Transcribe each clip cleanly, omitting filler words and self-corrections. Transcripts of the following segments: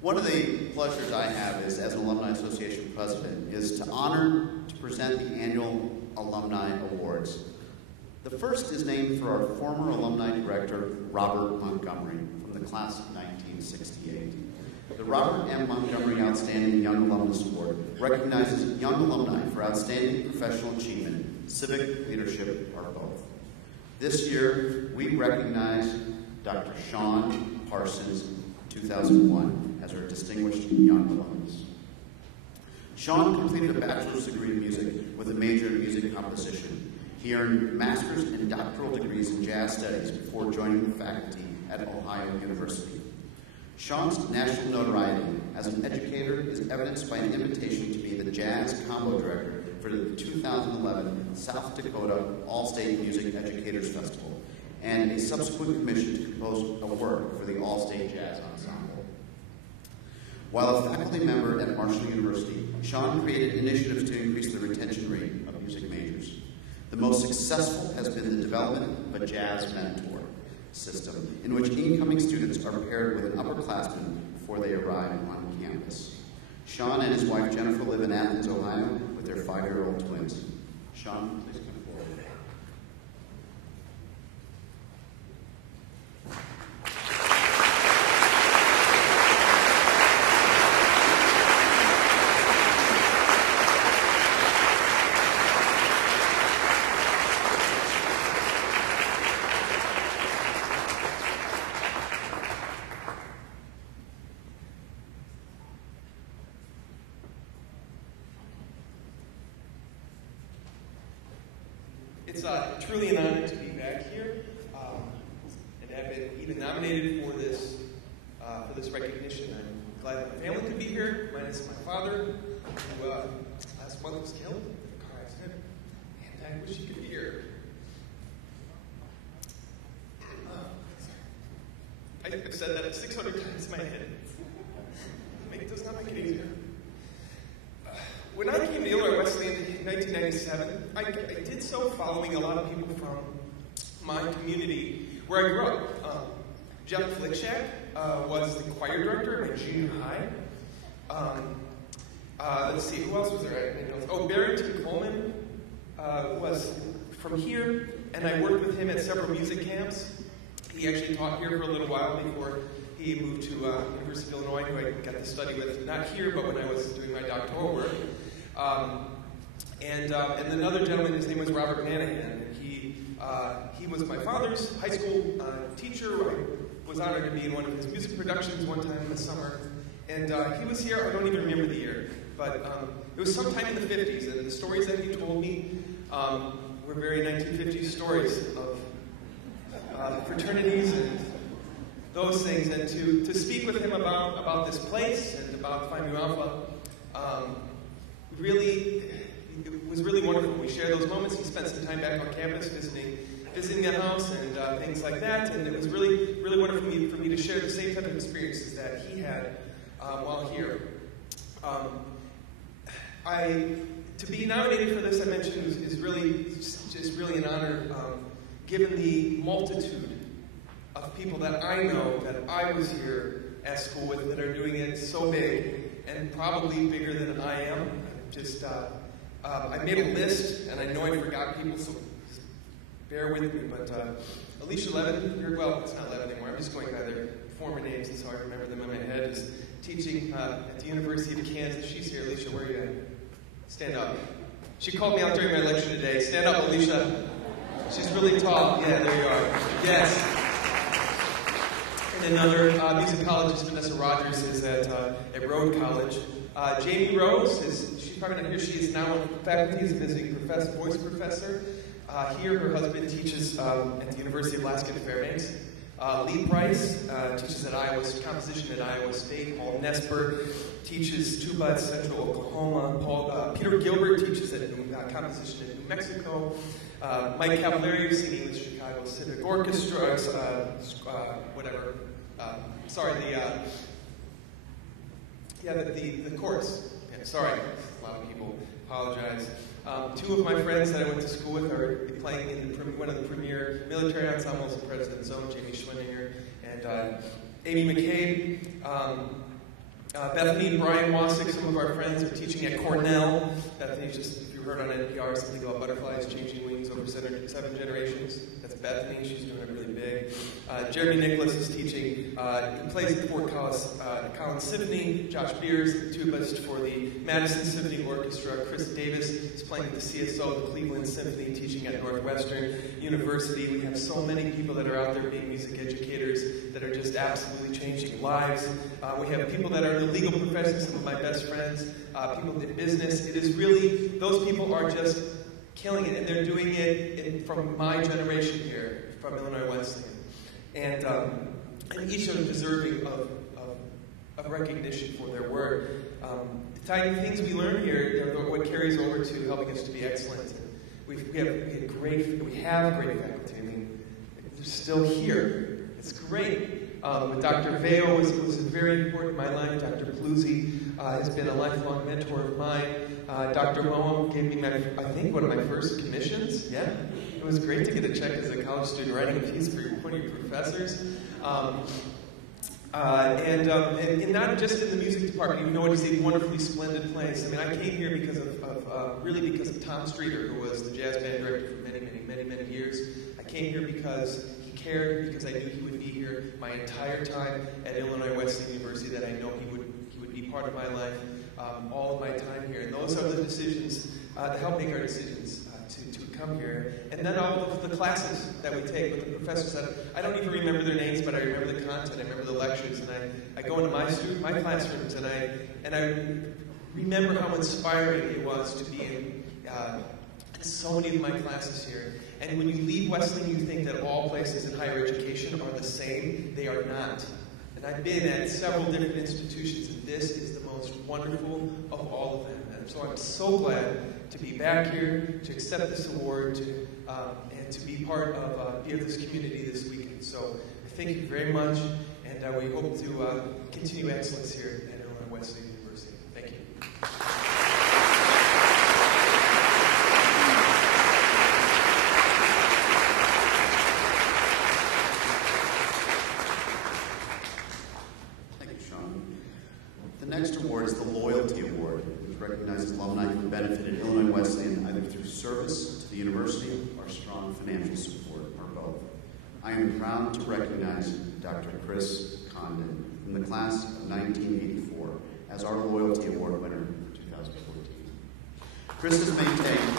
One of the pleasures I have is, as an Alumni Association president, is to honor, to present the annual Alumni Awards. The first is named for our former Alumni Director, Robert Montgomery, from the class of 1968. The Robert M. Montgomery Outstanding Young Alumnus Award recognizes young alumni for outstanding professional achievement, civic leadership, or both. This year, we recognize Dr. Sean Parsons, 2001, as our distinguished young alumnus. Sean completed a bachelor's degree in music with a major in music composition. He earned master's and doctoral degrees in jazz studies before joining the faculty at Ohio University. Sean's national notoriety as an educator is evidenced by an invitation to be the jazz combo director for the 2011 South Dakota All-State Music Educators Festival and a subsequent commission to compose a work for the All-State Jazz Ensemble. While a faculty member at Marshall University, Sean created initiatives to increase the retention rate of music majors. The most successful has been the development of a jazz mentor system in which incoming students are paired with an upperclassman before they arrive on campus. Sean and his wife Jennifer live in Athens, Ohio with their 5-year-old twins. Sean, please come forward. It's truly an honor to be back here and have been even nominated for this recognition. I'm glad that my family could be here, minus my father, who last month was killed in a car accident, and I wish he could be here. I've said that 600 times in my head. It does not make it easier. When I came to Illinois Wesleyan in 1997, I did so following a lot of people from my community where I grew up. Jeff Flickshack was the choir director at my junior high. Let's see, who else was there? Oh, Barrington Coleman was from here, and I worked with him at several music camps. He actually taught here for a little while before he moved to University of Illinois, who I got to study with, not here, but when I was doing my doctoral work. And another gentleman, his name was Robert Manahan. He was my father's high school teacher. I was honored to be in one of his music productions one time in the summer. And he was here, I don't even remember the year, but it was sometime in the 50s, and the stories that he told me were very 1950s stories of fraternities and those things. And to speak with him about this place and about Phi Mu Alpha, it was really wonderful. We shared those moments. He spent some time back on campus visiting the house and things like that, and it was really, really wonderful for me to share the same type of experiences that he had while here. To be nominated for this, I mentioned, is really an honor, given the multitude of people that I know that I was here at school with that are doing it so big and probably bigger than I am. I made a list, and I know I forgot people, so bear with me, but Alicia Levin, well, it's not Levin anymore, I'm just going by their former names, and so I remember them in my head, is teaching at the University of Kansas. She's here. Alicia, where are you at? Stand up. She called me out during my lecture today. Stand up, Alicia. She's really tall. Yeah, there you are. Yes. And another musicologist, Vanessa Rogers, is at Rhode College. Jamie Rose, she's probably not here. She is now on faculty as a visiting voice professor. Here, her husband teaches at the University of Alaska at Fairbanks. Lee Price teaches composition at Iowa State. Paul Nesper teaches tuba at Central Oklahoma. Peter Gilbert teaches composition in New Mexico. Mike Cavallari singing with Chicago Civic Orchestra. The chorus. Yeah, sorry, a lot of people apologize. Two of my friends that I went to school with are playing in one of the premier military ensembles in President's Zone, Jamie Schwendinger and Amy McCabe. Bethany and Brian Wasick, some of our friends, are teaching at Cornell. Bethany, just if you heard on NPR something about butterflies changing wings over 7 generations. That's Bethany. She's doing it really big. Jeremy Nicholas is teaching. He plays at Fort Collins Symphony. Josh Beers, the tubist for the Madison Symphony Orchestra. Kris Davis is playing at the CSO, the Cleveland Symphony, teaching at Northwestern University. We have so many people that are out there being music educators that are just absolutely changing lives. We have people that are in the legal profession, some of my best friends, people in business. It is really, those people are just killing it, and they're doing it from my generation here, from Illinois Wesleyan. And each of them deserving of recognition for their work. The type of things we learn here are what carries over to helping us to be excellent. We have great faculty. I mean, they're still here. It's great. Dr. Veo was very important in my life. Dr. Paluzzi has been a lifelong mentor of mine. Dr. Moem gave me, one of my first commissions. Yeah, it was great to get a check as a college student writing a piece for one of your professors. And not just in the music department, even though it is a wonderfully splendid place. I mean, I came here because of Tom Streeter, who was the jazz band director for many years. I came here because he cared, because I knew he would be here my entire time at Illinois Wesleyan University, that I know he would be part of my life all of my time here. And those are the decisions that help make our decisions to come here. And then all of the classes that we take with the professors. I don't even remember their names, but I remember the content, I remember the lectures, and I go into my classrooms, and I remember how inspiring it was to be in so many of my classes here. And when you leave Wesleyan, you think that all places in higher education are the same. They are not. And I've been at several different institutions, and this is the most wonderful of all of them. And so I'm so glad to be back here, to accept this award, and to be part of this community this weekend. So I thank you very much, and we hope to continue excellence here at Illinois Wesleyan University. Thank you. The next award is the Loyalty Award, which recognizes alumni who benefited Illinois Wesleyan either through service to the university or strong financial support, or both. I am proud to recognize Dr. Kris Condon from the class of 1984 as our Loyalty Award winner for 2014. Kris has maintained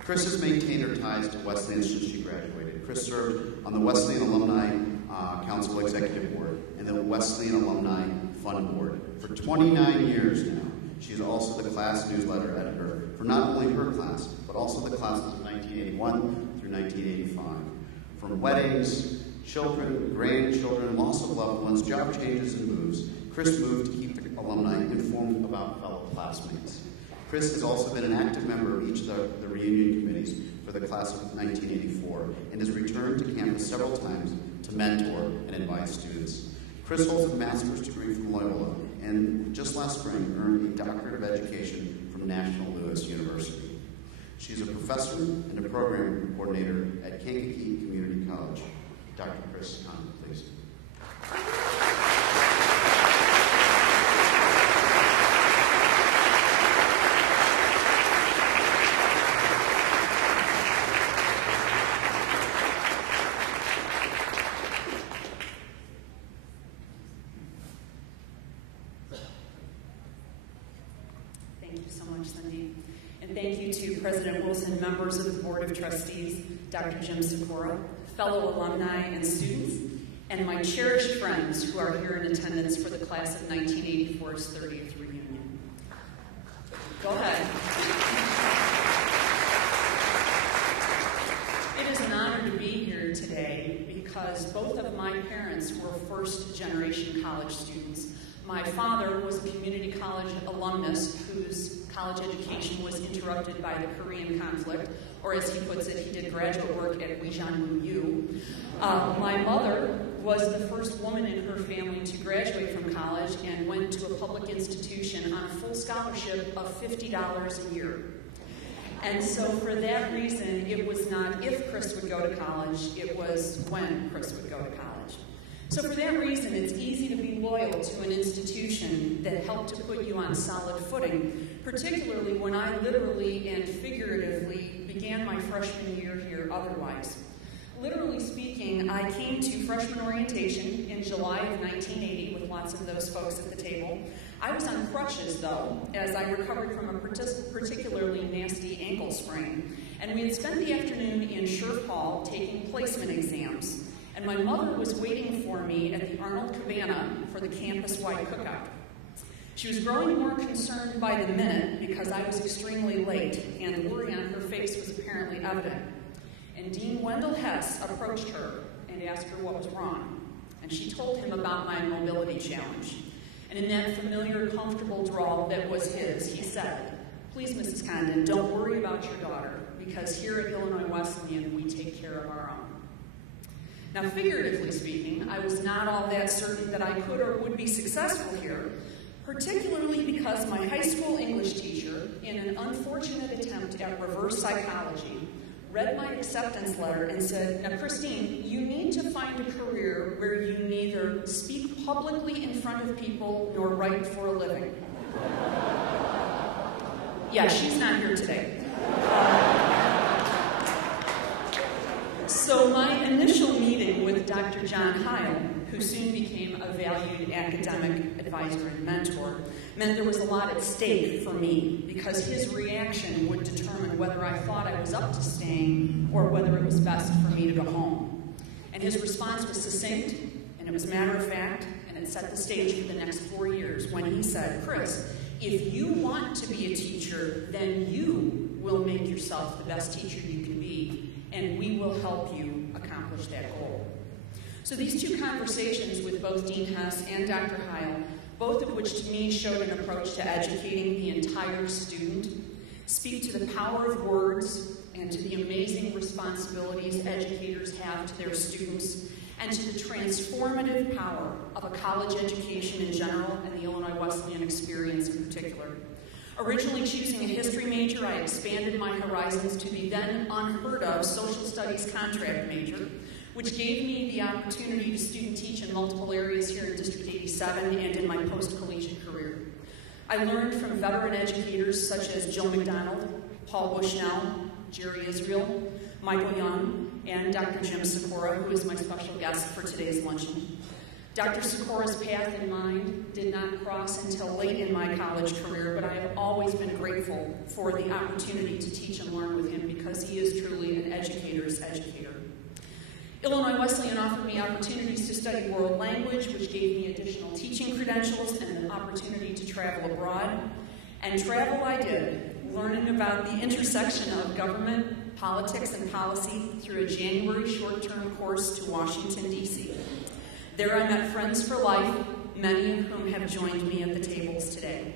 Kris has maintained her ties to Wesleyan since she graduated. Kris served on the Wesleyan Alumni Council Executive Board and the Wesleyan Alumni Fund Board for 29 years now. She is also the class newsletter editor for not only her class, but also the classes of 1981 through 1985. From weddings, children, grandchildren, loss of loved ones, job changes, and moves, Kris moved to keep the alumni informed about fellow classmates. Kris has also been an active member of each of the reunion committees for the class of 1984 and has returned to campus several times to mentor and advise students. Kris holds a master's degree from Loyola and just last spring earned a doctorate of education from National Louis University. She's a professor and a program coordinator at Kankakee Community College. Dr. Kris Condon, please. President Wilson, members of the Board of Trustees, Dr. Jim Sikora, fellow alumni and students, and my cherished friends who are here in attendance for the class of 1984's 30th reunion. Go ahead. It is an honor to be here today because both of my parents were first-generation college students. My father was a community college alumnus whose college education was interrupted by the Korean conflict, or as he puts it, he did graduate work at Wijanmu. My mother was the first woman in her family to graduate from college and went to a public institution on a full scholarship of $50 a year. And so for that reason, it was not if Kris would go to college, it was when Kris would go to college. So for that reason, it's easy to be loyal to an institution that helped to put you on solid footing, particularly when I literally and figuratively began my freshman year here otherwise. Literally speaking, I came to freshman orientation in July of 1980 with lots of those folks at the table. I was on crutches, though, as I recovered from a particularly nasty ankle sprain. And we had spent the afternoon in Scherf Hall taking placement exams. And my mother was waiting for me at the Arnold Cabana for the campus-wide cookout. She was growing more concerned by the minute because I was extremely late, and the worry on her face was apparently evident. And Dean Wendell Hess approached her and asked her what was wrong. And she told him about my mobility challenge. And in that familiar, comfortable drawl that was his, he said, "Please, Mrs. Condon, don't worry about your daughter, because here at Illinois Wesleyan, we take care of our own." Now, figuratively speaking, I was not all that certain that I could or would be successful here, particularly because my high school English teacher, in an unfortunate attempt at reverse psychology, read my acceptance letter and said, "Now, Christine, you need to find a career where you neither speak publicly in front of people nor write for a living." Yeah, she's not here today. So my initial meeting with Dr. John Heil, who soon became a valued academic advisor and mentor, meant there was a lot at stake for me, because his reaction would determine whether I thought I was up to staying or whether it was best for me to go home. And his response was succinct, and it was matter of fact, and it set the stage for the next 4 years when he said, "Kris, if you want to be a teacher, then you will make yourself the best teacher you can be, and we will help you accomplish that goal." So these two conversations with both Dean Hess and Dr. Heil, both of which to me showed an approach to educating the entire student, speak to the power of words and to the amazing responsibilities educators have to their students, and to the transformative power of a college education in general and the Illinois Wesleyan experience in particular. Originally choosing a history major, I expanded my horizons to the then unheard of social studies contract major, which gave me the opportunity to student teach in multiple areas here in District 87 and in my post-collegiate career. I learned from veteran educators such as Jill McDonald, Paul Bushnell, Jerry Israel, Michael Young, and Dr. Jim Sikora, who is my special guest for today's luncheon. Dr. Sikora's path and mine did not cross until late in my college career, but I have always been grateful for the opportunity to teach and learn with him, because he is truly an educator's educator. Illinois Wesleyan offered me opportunities to study world language, which gave me additional teaching credentials and an opportunity to travel abroad. And travel I did, learning about the intersection of government, politics, and policy through a January short-term course to Washington, D.C. There I met friends for life, many of whom have joined me at the tables today.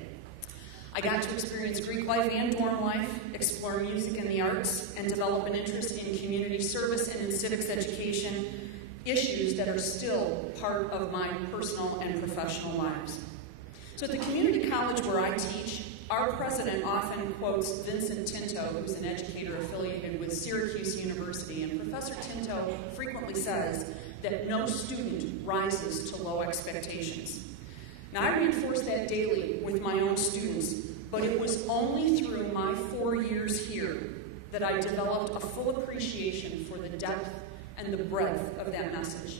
I got to experience Greek life and dorm life, explore music and the arts, and develop an interest in community service and in civics education, issues that are still part of my personal and professional lives. So at the community college where I teach, our president often quotes Vincent Tinto, who's an educator affiliated with Syracuse University, and Professor Tinto frequently says that no student rises to low expectations. Now, I reinforce that daily with my own students, but it was only through my 4 years here that I developed a full appreciation for the depth and the breadth of that message.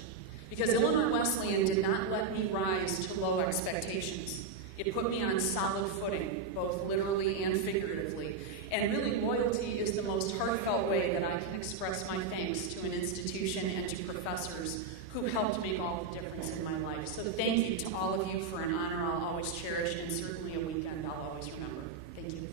Because Illinois Wesleyan did not let me rise to low expectations. It put me on solid footing, both literally and figuratively. And really, loyalty is the most heartfelt way that I can express my thanks to an institution and to professors who helped make all the difference in my life. So thank you to all of you for an honor I'll always cherish, and certainly a weekend I'll always remember. Thank you.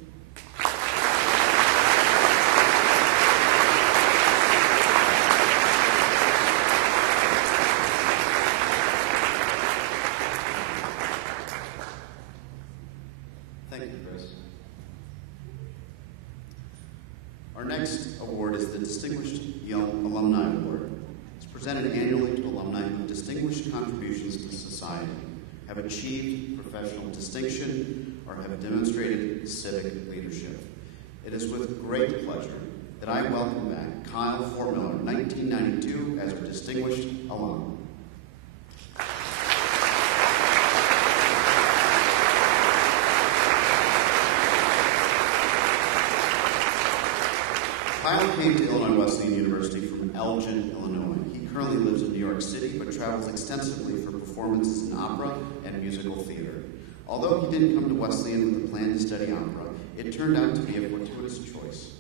Thank you, Kris. Our next award is the Distinguished Young Alumni Award. It's presented annually to alumni who distinguished contributions to society, have achieved professional distinction, or have demonstrated civic leadership. It is with great pleasure that I welcome back Kyle Pfortmiller, 1992, as our distinguished alum. Kyle came to Illinois Wesleyan University from Elgin, Illinois. He currently lives in New York City, but travels extensively for performances in opera and musical theater. Although he didn't come to Wesleyan with a plan to study opera, it turned out to be a fortuitous choice.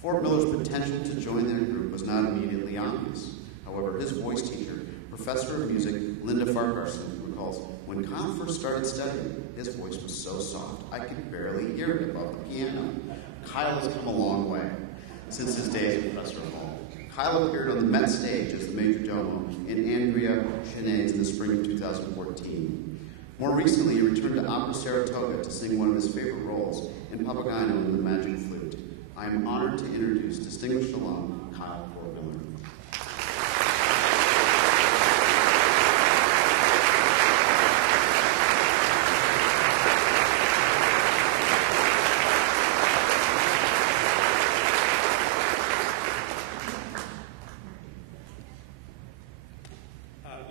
Pfortmiller's potential to join their group was not immediately obvious. However, his voice teacher, professor of music Linda Parsons, recalls, when Kyle first started studying, his voice was so soft, I could barely hear it above the piano. Kyle has come a long way since his days at Professor Hall. Kyle appeared on the Met stage as the major domo in Andrea Cheney's in the spring of 2014. More recently, he returned to Opera Saratoga to sing one of his favorite roles in Papageno and the Magic Flute. I am honored to introduce distinguished alum Kyle Pfortmiller.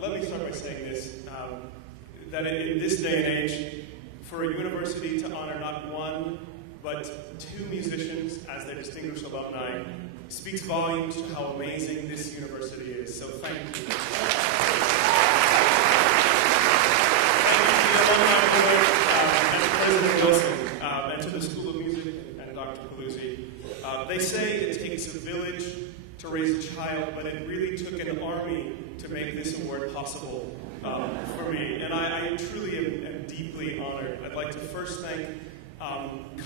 Let me start by saying this, that in this day and age, for a university to honor not one, but two musicians as their distinguished alumni speaks volumes to how amazing this university is. So thank you. Thank you to the Alumni Board and to President Wilson and to the School of Music and Dr. Paluzzi. They say it takes a village to raise a child, but it really took an army to make this award possible for me. And I truly am deeply honored. I'd like to first thank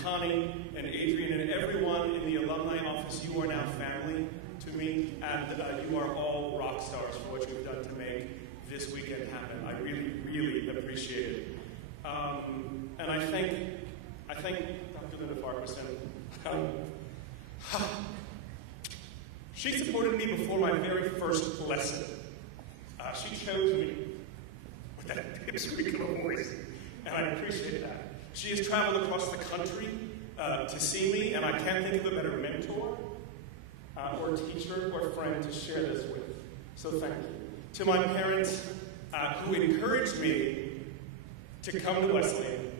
Connie and Adrian and everyone in the alumni office. You are now family to me, and you are all rock stars for what you've done to make this weekend happen. I really, really appreciate it. And I thank Dr. Linda Farquharson. She supported me before my very first lesson. She chose me with that pipsqueak of a voice, and I appreciate that. She has traveled across the country to see me, and I can't think of a better mentor, or teacher, or friend to share this with. So thank you. To my parents, who encouraged me to come to Wesleyan,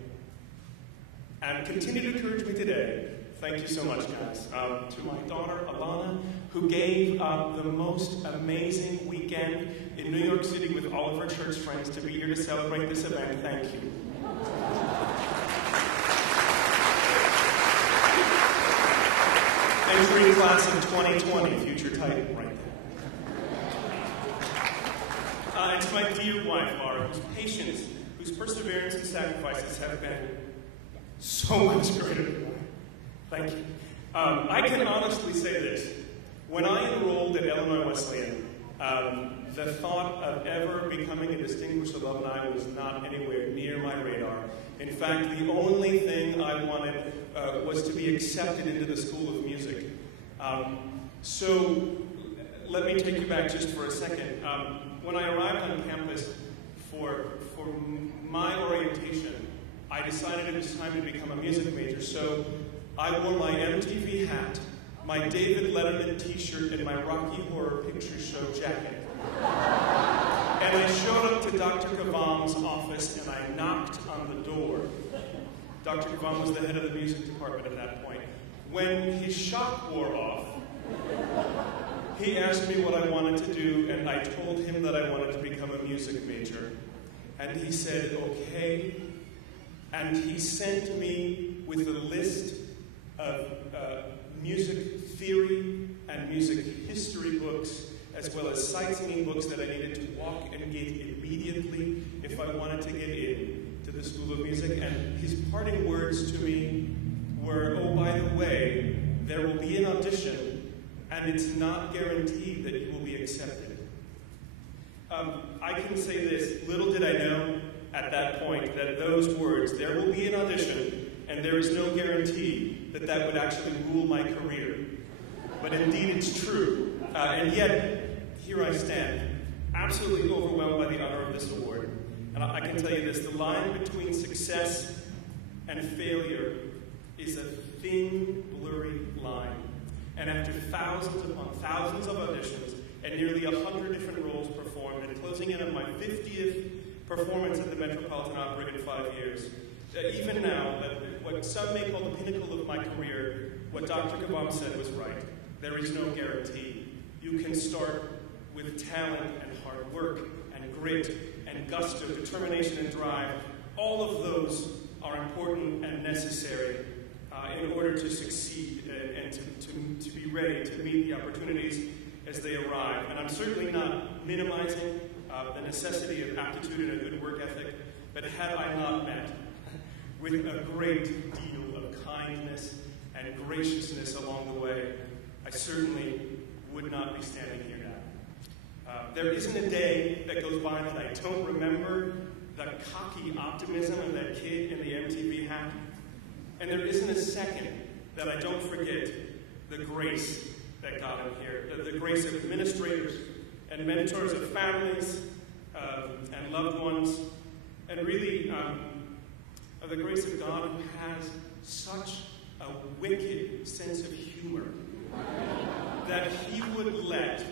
and continue to encourage me today, thank you so much, guys. To my daughter, Alana, who gave the most amazing weekend in New York City with all of her church friends to be here to celebrate this event, thank you. Entry class of 2020, future title right there. And to my dear wife, Laura, whose patience, whose perseverance and sacrifices have been so much greater than mine. Thank you. I can honestly say this. When I enrolled at Illinois Wesleyan, the thought of ever becoming a distinguished alumni was not anywhere near my radar. In fact, the only thing I wanted was to be accepted into the School of Music. So let me take you back just for a second. When I arrived on campus for my orientation, I decided it was time to become a music major. So I wore my MTV hat, my David Letterman t-shirt, and my Rocky Horror Picture Show jacket. And I showed up to Dr. Kavam's office and I knocked on the door. Dr. Kavam was the head of the music department at that point. When his shock wore off, he asked me what I wanted to do, and I told him that I wanted to become a music major. And he said, okay. And he sent me with a list of music theory and music history books, as well as sight singing books that I needed to walk and get immediately if I wanted to get in to the School of Music. And his parting words to me were, oh, by the way, there will be an audition, and it's not guaranteed that you will be accepted. I can say this, little did I know at that point that those words, there will be an audition, and there is no guarantee that that would actually rule my career. But indeed it's true. And yet, here I stand, absolutely overwhelmed by the honor of this award. And I can tell you this, the line between success and failure is a thin blurry line. And after thousands upon thousands of auditions and nearly 100 different roles performed, and closing in on my 50th performance at the Metropolitan Opera in 5 years, even now, what some may call the pinnacle of my career, what Dr. Kabam said was right. There is no guarantee. You can start with talent and hard work and grit and gusto, determination and drive. All of those are important and necessary in order to succeed and to be ready to meet the opportunities as they arrive. And I'm certainly not minimizing the necessity of aptitude and a good work ethic, but had I not met with a great deal of kindness and graciousness along the way, I certainly would not be standing here now. There isn't a day that goes by that I don't remember the cocky optimism of that kid in the MTV hat. And there isn't a second that I don't forget the grace that got him here, the grace of administrators and mentors of families and loved ones, and really of the grace of God who has such a wicked sense of humor that he would let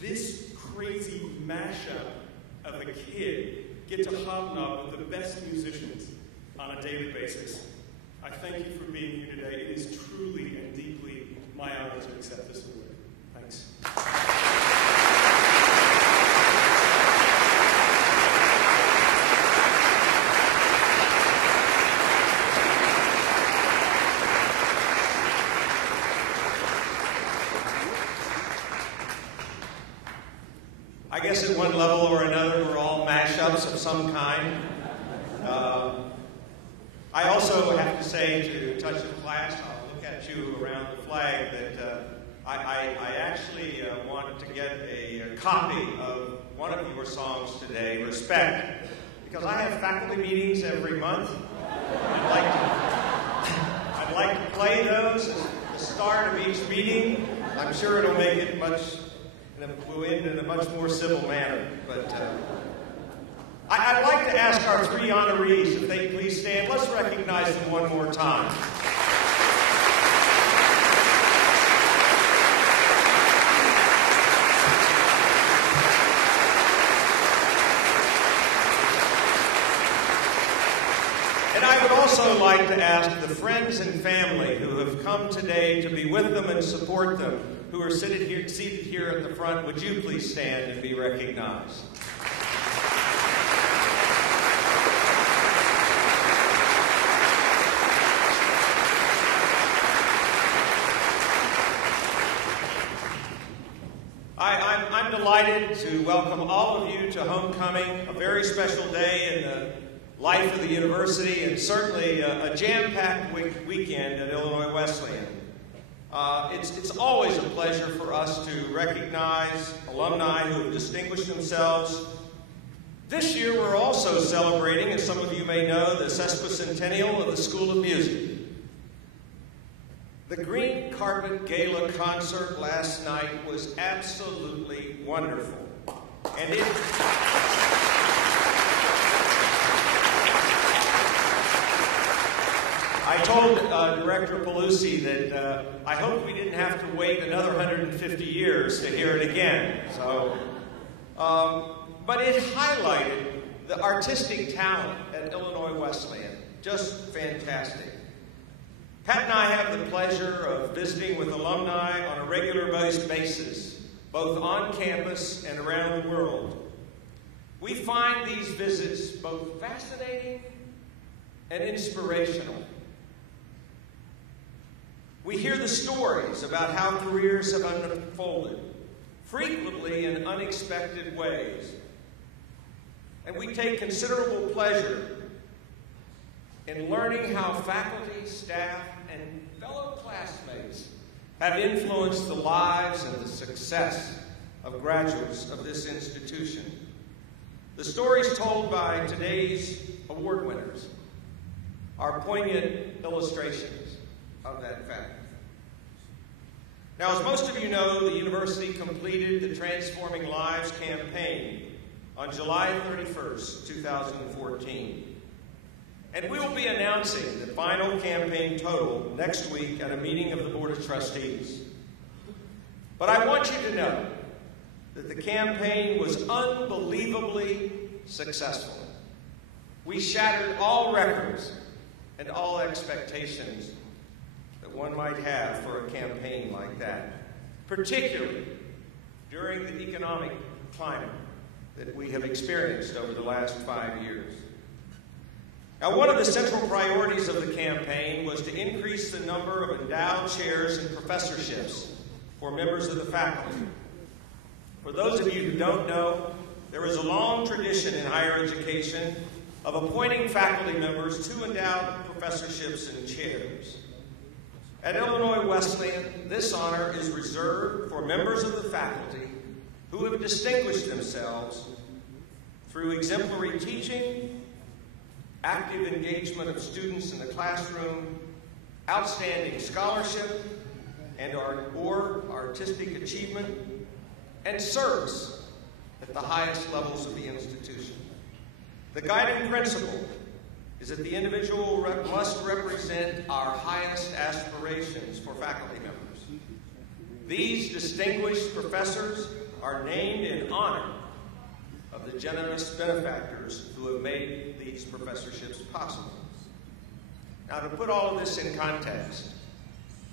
this crazy mashup of a kid get to hobnob with the best musicians on a daily basis. I thank you for being here today. It is truly and deeply my honor to accept this award. Thanks. I guess at one level or another, we're all mashups of some kind. I also have to say, to touch the class, I'll look at you around the flag, that I actually want to get a copy of one of your songs today, Respect, because I have faculty meetings every month. I'd like to play those at the start of each meeting. I'm sure it'll make it we'll end in a much more civil manner. But I'd like to ask our three honorees if they please stand. Let's recognize them one more time. And I would also like to ask the friends and family who have come today to be with them and support them, who are seated here at the front, would you please stand and be recognized? I'm delighted to welcome all of you to homecoming, a very special day in the life of the university, and certainly a jam-packed weekend at Illinois Wesleyan. It's always a pleasure for us to recognize alumni who have distinguished themselves. This year we're also celebrating, as some of you may know, the sesquicentennial of the School of Music. The Green Carpet Gala concert last night was absolutely wonderful. And I told Director Pelusi that I hoped we didn't have to wait another 150 years to hear it again. So, but it highlighted the artistic talent at Illinois Wesleyan. Just fantastic. Pat and I have the pleasure of visiting with alumni on a regular basis, both on campus and around the world. We find these visits both fascinating and inspirational. We hear the stories about how careers have unfolded, frequently in unexpected ways. And we take considerable pleasure in learning how faculty, staff, and fellow classmates have influenced the lives and the success of graduates of this institution. The stories told by today's award winners are poignant illustrations of that fact. Now, as most of you know, the university completed the Transforming Lives campaign on July 31st, 2014. And we will be announcing the final campaign total next week at a meeting of the Board of Trustees. But I want you to know that the campaign was unbelievably successful. We shattered all records and all expectations that one might have for a campaign like that, particularly during the economic climate that we have experienced over the last 5 years. Now, one of the central priorities of the campaign was to increase the number of endowed chairs and professorships for members of the faculty. For those of you who don't know, there is a long tradition in higher education of appointing faculty members to endowed professorships and chairs. At Illinois Wesleyan, this honor is reserved for members of the faculty who have distinguished themselves through exemplary teaching, active engagement of students in the classroom, outstanding scholarship, and or artistic achievement, and service at the highest levels of the institution. The guiding principle is that the individual must represent our highest aspirations for faculty members. These distinguished professors are named in honor of the generous benefactors who have made these professorships possible. Now, to put all of this in context,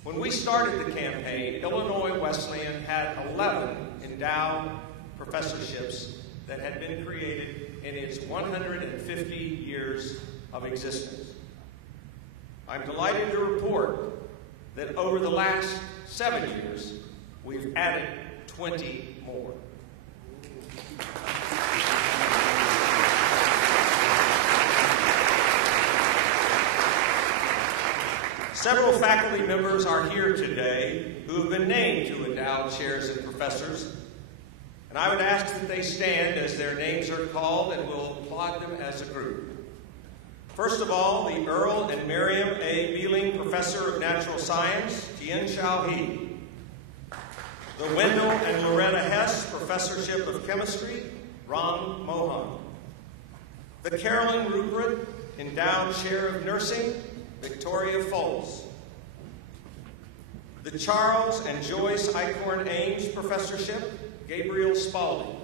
when we started the campaign, Illinois Wesleyan had 11 endowed professorships that had been created in its 150 years of existence. I'm delighted to report that over the last 7 years, we've added 20 more. Several faculty members are here today who have been named to endowed chairs and professors, and I would ask that they stand as their names are called, and we'll applaud them as a group. First of all, the Earl and Miriam A. Beeling Professor of Natural Science, Tien Shao He. The Wendell and Loretta Hess Professorship of Chemistry, Ram Mohan. The Carolyn Rupert Endowed Chair of Nursing, Victoria Foles. The Charles and Joyce Eichhorn Ames Professorship, Gabriel Spalding.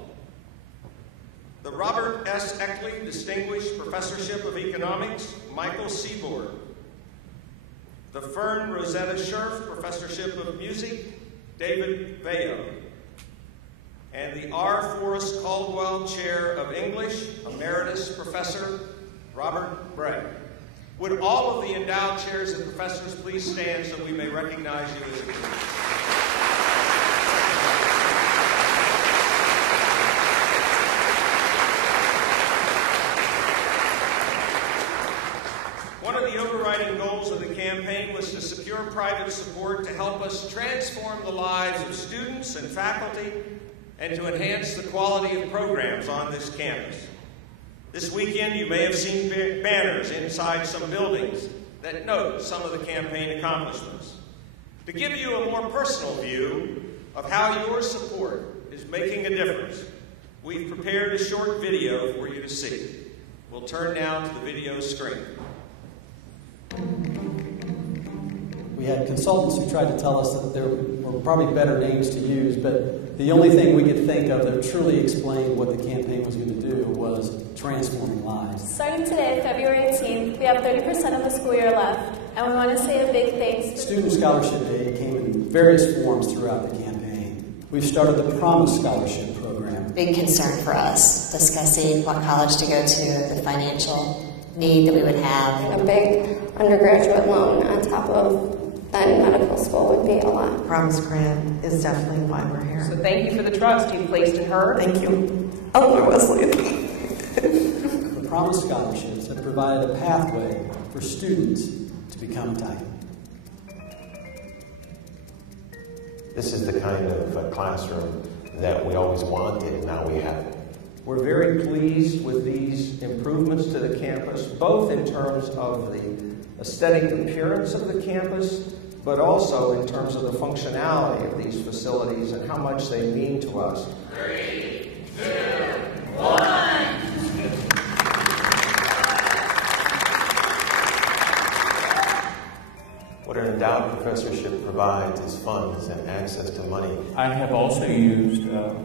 The Robert S. Eckley Distinguished Professorship of Economics, Michael Seaboard. The Fern Rosetta Scherf Professorship of Music, David Bayo. And the R. Forrest Caldwell Chair of English, Emeritus Professor Robert Bray. Would all of the endowed chairs and professors please stand so we may recognize you as a group? One of the overriding goals of the campaign was to secure private support to help us transform the lives of students and faculty and to enhance the quality of programs on this campus. This weekend, you may have seen banners inside some buildings that note some of the campaign accomplishments. To give you a more personal view of how your support is making a difference, we've prepared a short video for you to see. We'll turn now to the video screen. We had consultants who tried to tell us that there were probably better names to use, but the only thing we could think of that truly explained what the campaign was going to do was transforming lives. Starting today, February 18th, we have 30% of the school year left, and we want to say a big thanks. Student Scholarship Day came in various forms throughout the campaign. We've started the Promise Scholarship Program. Big concern for us, discussing what college to go to, the financial need that we would have. A big undergraduate loan on top of then medical school would be a lot. Promise Grant is definitely why we're here. So thank you for the trust you placed in her. Thank you. Illinois Wesleyan. The Promise Scholarships have provided a pathway for students to become Titan. This is the kind of classroom that we always wanted, and now we have it. We're very pleased with these improvements to the campus, both in terms of the aesthetic appearance of the campus, but also in terms of the functionality of these facilities and how much they mean to us. 3, 2, 1. endowed professorship provides is funds and access to money. I have also used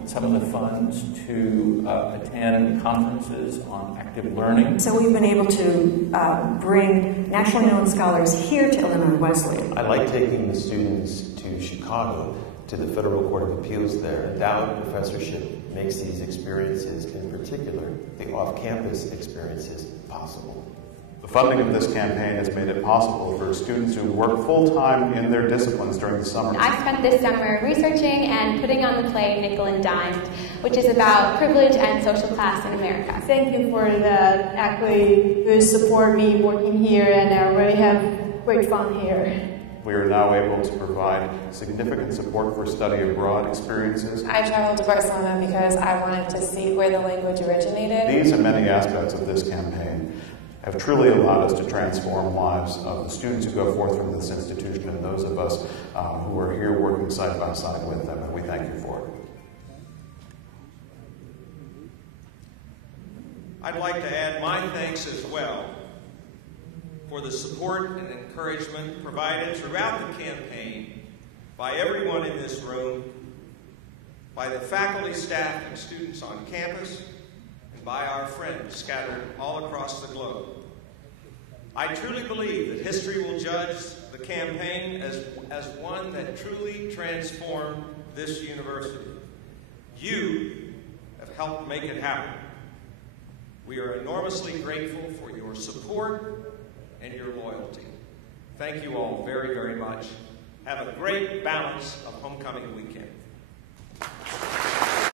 some of the funds to attend conferences on active learning. So we've been able to bring nationally known scholars here to Illinois Wesleyan. I like taking the students to Chicago, to the Federal Court of Appeals there. Endowed professorship makes these experiences, in particular, the off-campus experiences, possible. The funding of this campaign has made it possible for students who work full-time in their disciplines during the summer. I spent this summer researching and putting on the play Nickel and Dimed, which is about privilege and social class in America. Thank you for the actually who support me working here, and I really have great fun here. We are now able to provide significant support for study abroad experiences. I traveled to Barcelona because I wanted to see where the language originated. These and many aspects of this campaign have truly allowed us to transform lives of the students who go forth from this institution and those of us who are here working side by side with them, and we thank you for it. I'd like to add my thanks as well for the support and encouragement provided throughout the campaign by everyone in this room, by the faculty, staff, and students on campus, and by our friends scattered all across the globe. I truly believe that history will judge the campaign as one that truly transformed this university. You have helped make it happen. We are enormously grateful for your support and your loyalty. Thank you all very, very much. Have a great balance of homecoming weekend.